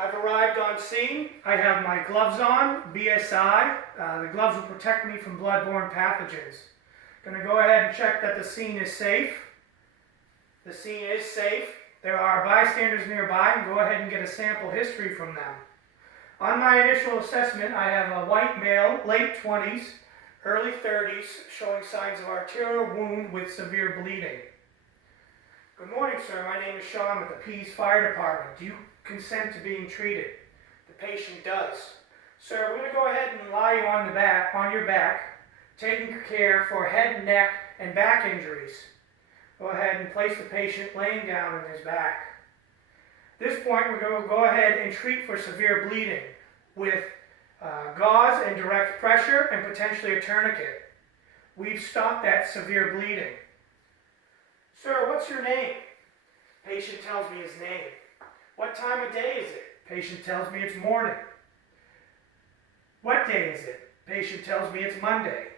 I've arrived on scene. I have my gloves on, BSI. The gloves will protect me from bloodborne pathogens. Going to go ahead and check that the scene is safe. The scene is safe. There are bystanders nearby, and go ahead and get a sample history from them. On my initial assessment, I have a white male, late 20s, early 30s, showing signs of arterial wound with severe bleeding. Good morning, sir. My name is Sean with the Pease Fire Department. Do you consent to being treated? The patient does. Sir, we're going to go ahead and lie you on your back, taking care for head, neck, and back injuries. Go ahead and place the patient laying down on his back. At this point, we're going to go ahead and treat for severe bleeding with gauze and direct pressure and potentially a tourniquet. We've stopped that severe bleeding. Sir, what's your name? Patient tells me his name. What time of day is it? Patient tells me it's morning. What day is it? Patient tells me it's Monday.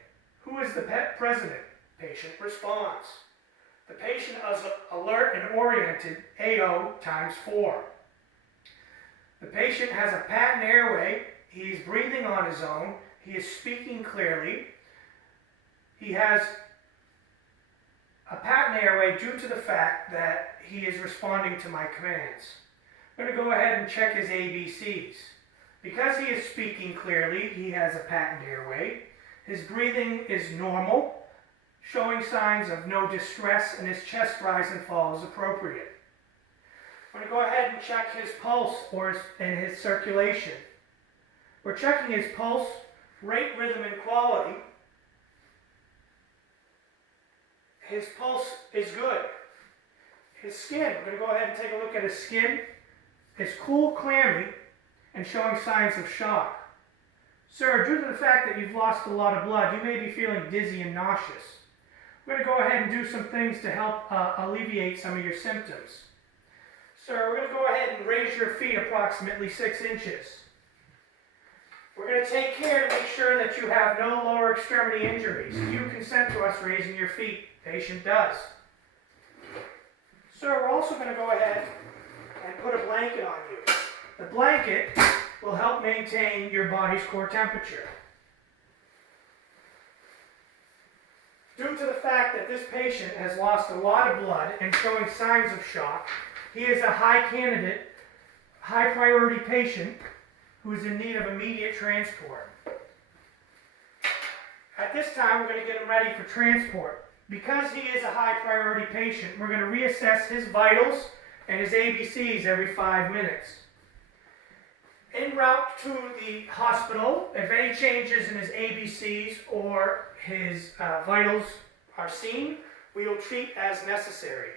Who is the pet president? Patient responds. The patient is alert and oriented, AO ×4. The patient has a patent airway. He's breathing on his own. He is speaking clearly. He has a patent airway due to the fact that he is responding to my commands. I'm going to go ahead and check his ABCs. Because he is speaking clearly, he has a patent airway. His breathing is normal, showing signs of no distress, and his chest rise and fall is appropriate. I'm going to go ahead and check his pulse and his circulation. We're checking his pulse, rate, rhythm, and quality. His pulse is good. His skin, we're going to go ahead and take a look at his skin. It's cool, clammy, and showing signs of shock. Sir, due to the fact that you've lost a lot of blood, you may be feeling dizzy and nauseous. We're going to go ahead and do some things to help alleviate some of your symptoms. Sir, we're going to go ahead and raise your feet approximately 6 inches. We're going to take care to make sure that you have no lower extremity injuries. Do you consent to us raising your feet? Patient does. Sir, we're also going to go ahead and put a blanket on you. The blanket will help maintain your body's core temperature. Due to the fact that this patient has lost a lot of blood and showing signs of shock, he is a high candidate, high priority patient who is in need of immediate transport. At this time, we're going to get him ready for transport. Because he is a high priority patient, we're going to reassess his vitals and his ABCs every 5 minutes. En route to the hospital, if any changes in his ABCs or his vitals are seen, we will treat as necessary.